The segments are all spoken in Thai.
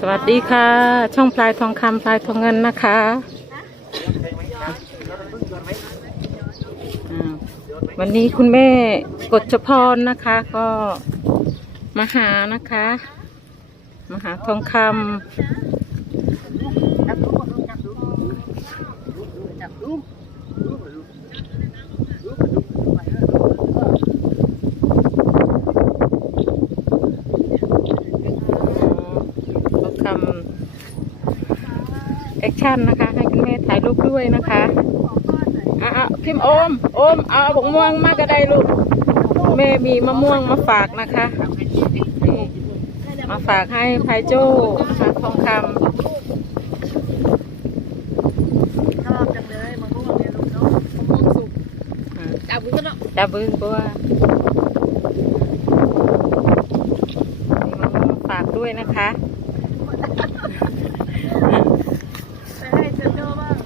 สวัสดีค่ะ ช่องพลายทองคำพลายทองเงินนะคะวันนี้คุณแม่กฎชพรนะคะ ก็มาหานะคะ มาหาทองคำทองคำ แอคชั่นนะคะ ให้คุณแม่ถ่ายรูปด้วยนะคะอะอะพิมพ์โอมโอมเอาบกม่วงมากระไดลูกแม่มีมะม่วงมาฝากนะคะนี่มาฝากให้พายโจ้นะคะทองคชอบจังเลยมะม่วงเนี่ยลูกเนาะมะม่วงสุกำอ่าจับมือกันเนาะจับบึงปัวมีมะม่วงมาฝากด้วยนะคะ ไปให้เจอโจ้บ้าง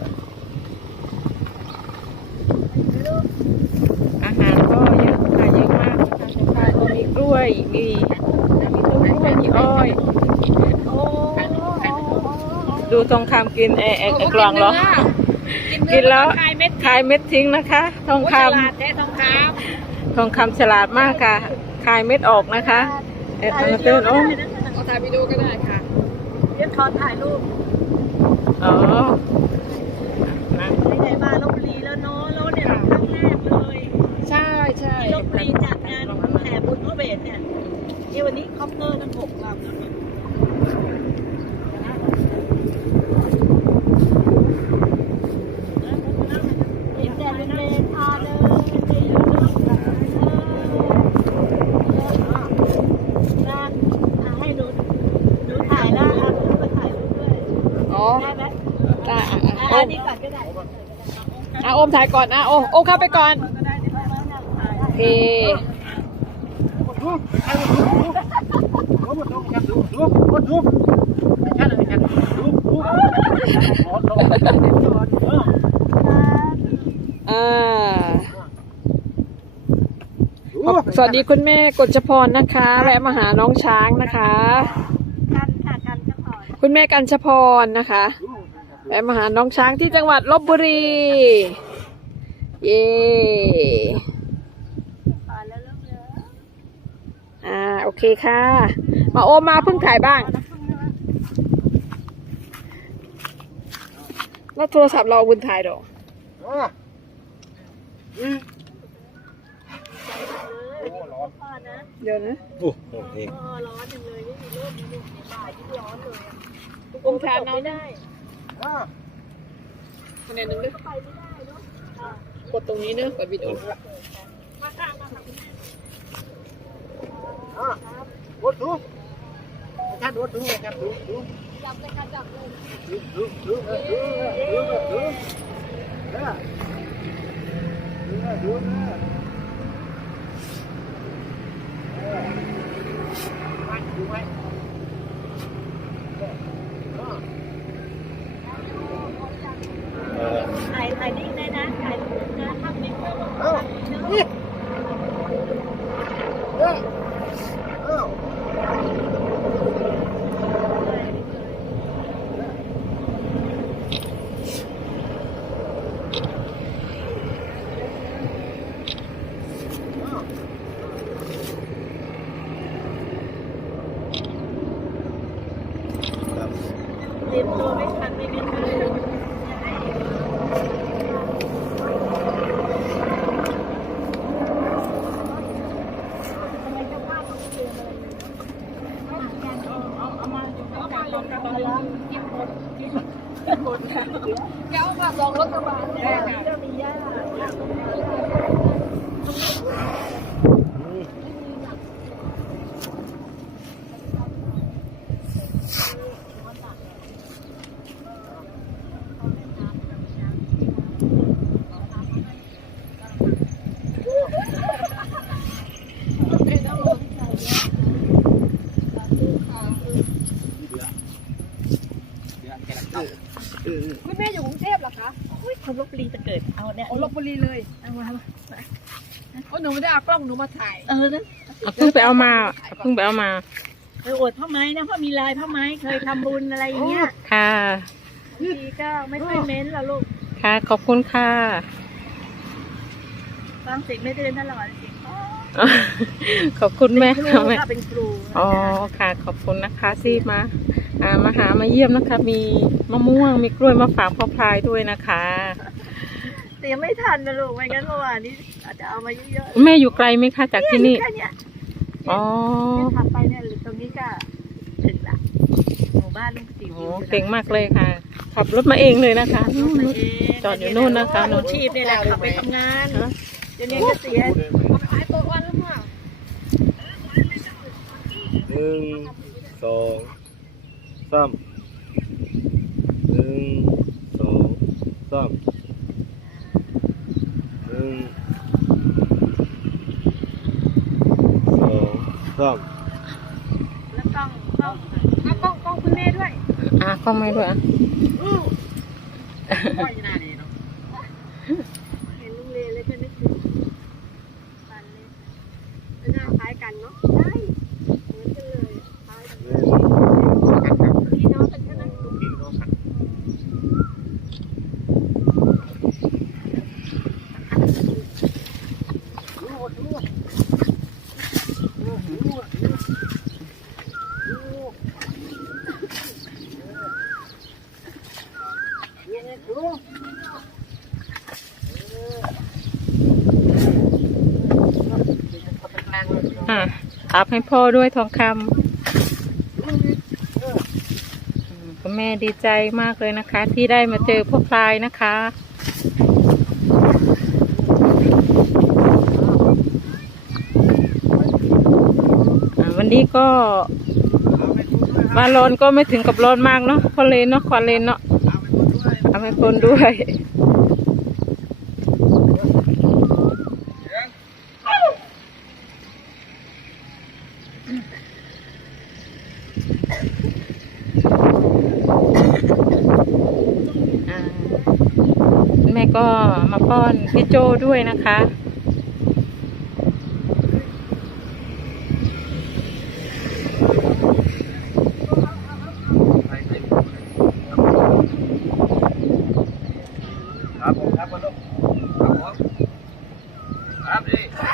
อาหารก็เยอะค่ะเยอะมากนะคะทางบ้านก็มีกล้วย มีมีต้นกล้วยมีอ้อย โอ้ ดูทองคำกินเอเอไอกลองเหรอ กินแล้วคายเม็ดคายเม็ดทิ้งนะคะ ทองคตลาดแท้ทองคำทองคำฉลาดมากค่ะคายเม็ดออกนะคะเอ็ดำอันเตอร์โอ้เอาถ่ายวิดีโอก็ได้ค่ะเรียกขอถ่ายรูปอ๋อนะไหนๆมาลบบุรีแล้วเนาะแล้วเนี่ยครั้งแรกเลยใช่ใช่ที่ลบบุรีจัดงานแห่บุญพระเวทเนี่ยนี่วันนี้คอปเตอร์ทั้งหกลำแล้วเนี่ยเห็นแดดเป็นเลนพาเลยนะอะให้ดูดูถ่ายแล้วอะดูมาถ่ายรูปด้วย อ๋อ ได้ไหม ได้ อะอะอัอะนนี้ก่อนก็ได้อะโอมถ่ายก่อนอะโอมโอมเข้าไปก่อนก็ได้ได้ไหมนั่งถ่ายโอเคอ่าสวัสดีคุณแม่กฎจพรนะคะ แวะมาหาน้องช้างนะคะ กันค่ะกันจะขอคุณแม่กัญชพรนะคะ แวะมาหาน้องช้างที่จังหวัดลบบุรี เย่ขอแล้วลูกเยอะอ่าโอเคค่ะ มาโอมมาเพิ่งถ่ายบ้าง แล้วโทรศัพท์เราเอาบุญถ่ายดอกพ่อนะเดี๋ยวนะโอ้โหเองพ่อร้อนจังเลยไม่มีร่มมีลูกมีบ่ายที่ร้อนเลยอะอมทานเอาไม่ได้ คะแนนหนึ่งด้วยไปไม่ได้เนาะกดตรงนี้เนอะกดวิดีโอมาค่ะมาค่ะวัดดูท่านวัดดูท่านดูดูจับเลยค่ะจับเลยดูดูดูดูดูดูนะดูนะดูไว้ ถ่ายถ่ายนิ่งได้นะถ่ายรูปนะทำนิ่งเพื่อลง เอ้านี่ เอ้าเอ้าเตรียมตัวไม่ทันไม่งั้นนะทำไมเจ้าภาพต้องเตรียมอะไรเลยเอาเอามาเอามาลง กันตอนนี้กินหมดกินหมดค่ะแก้วมาสองรถกระบะแม่ก็มีย่า คุณแม่อยู่กรุงเทพเหรอคะ อุ้ยคน ลบบุรีจะเกิดเอาเนี่ยโอ้ลบบุรีเลยเอามาโอ้หนูไม่ได้เอากล้องหนูมาถ่ายเออนะเพิ่งไปเอามาเพิ่งไปเอามาไปอวดพ่อไม้นะเพราะมีลายพ่อไม้เคยทำบุญอะไรอย่างเงี้ยค่ะบางทีก็ไม่ค่อยเม้นหรอกลูกค่ะ ขอบคุณค่ะฟังเสียงไม่เดินตลอดเสียงอ๋อขอบคุณแม่เป็นครูค่ะแม่ค่ะเป็นครูอ๋อค่ะ ขอบคุณนะคะที่มาอ่า มาหามาเยี่ยมนะคะ มีมะม่วงมีกล้วยมาฝากพ่อพลายด้วยนะคะเตรียมไม่ทันนะลูกไม่งั้นเมื่อวานนี้อาจจะเอามาเยอะๆแม่อยู่ไกลไหมคะจากที่นี่เยแค่เนี้ยอ๋อเนี่ยขับไปเนี่ยหรือตรงนี้ก็ถึงละหมู่บ้านลุงจิ๋วโอ้เก่งมากเลยค่ะ ขับรถมาเองเลยนะคะรถมาเองจอดอยู่นู่นนะคะรถชีพเนี่ยแหละขับไปทำงานเดี๋ยวนี้ก็เสียขายตัววันแล้วค่ะหนึ่งสอง สามหนึ่งสองสามหนึ่งสองสามแล้วกล้องกล้องเอากล้องกล้องคุณแม่ด้วย อะก็ไม่ด้วยอะเห็นลุงเลเลยก็นึกถึงปันเลยหน้าคล้ายกันเนาะใช่เหมือนกันเลยคล้ายกัน ห เล นึ่ ย ง พี่น้องกันใช่ไหม อะอัพให้พ่อด้วยทองคำคุณแม่ดีใจมากเลยนะคะ ที่ได้มาเจอพ่อพลายนะคะอ่าวันนี้ก็มาร้อนก็ไม่ถึงกับร้อนมากเนาะพอเลนเนาะควันเลนเนาะ ให้คนด้วยแม่ก็มาป้อนพี่โจด้วยนะคะ ผมครับผมครับผมครับดิคร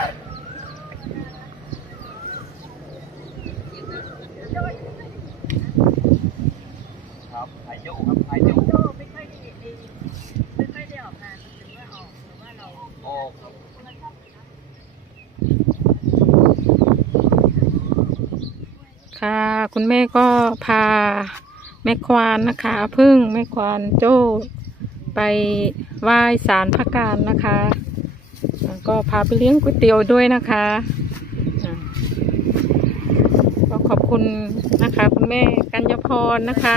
ับอายุครับอายุโจไม่ค่อยได้ดีไม่ค่อยได้ออกงานถึงว่าออกหรือว่าเราออกค่ะคุณแม่ก็พาแม่ควานนะคะพึ่งแม่ควานโจ้ ไปไหว้ศาลพระการนะคะแล้วก็พาไปเลี้ยงก๋วยเตี๋ยวด้วยนะคะอ่าก็ขอบคุณนะคะคุณแม่กัญญพรนะคะ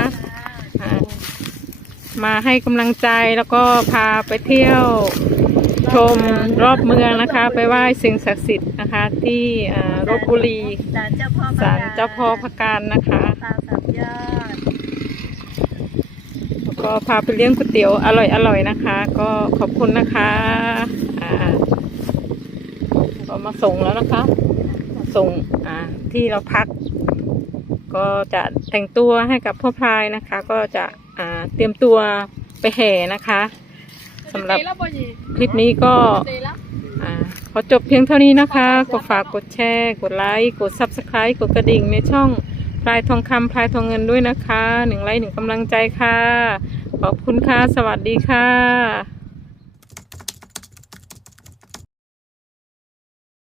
มาให้กำลังใจแล้วก็พาไปเที่ยวชมรอบเมืองนะคะ ไปไหว้สิ่งศักดิ์สิทธิ์นะคะ ที่รบบุรีศาลเจ้าพ่อพระการนะคะ ตาสามยอด แล้ว ก็พาไปเลี้ยงก๋วยเตี๋ยวอร่อยอร่อยนะคะ ก็ขอบคุณนะคะอ่าก็มาส่งแล้วนะคะมาส่งอ่าที่เราพัก ก็จะแต่งตัวให้กับพ่อพลายนะคะ ก็จะอ่าเตรียมตัวไปแห่นะคะสำหรับคลิปนี้ก็อ่าขอจบเพียงเท่านี้นะคะ กดฝากกดแชร์ กดไลค์ กด Subscribe กดกระดิ่งในช่อง พลายทองคำพลายทองเงินด้วยนะคะหนึ่งไลค์หนึ่งกำลังใจค่ะ ขอบคุณค่ะ สวัสดีค่ะ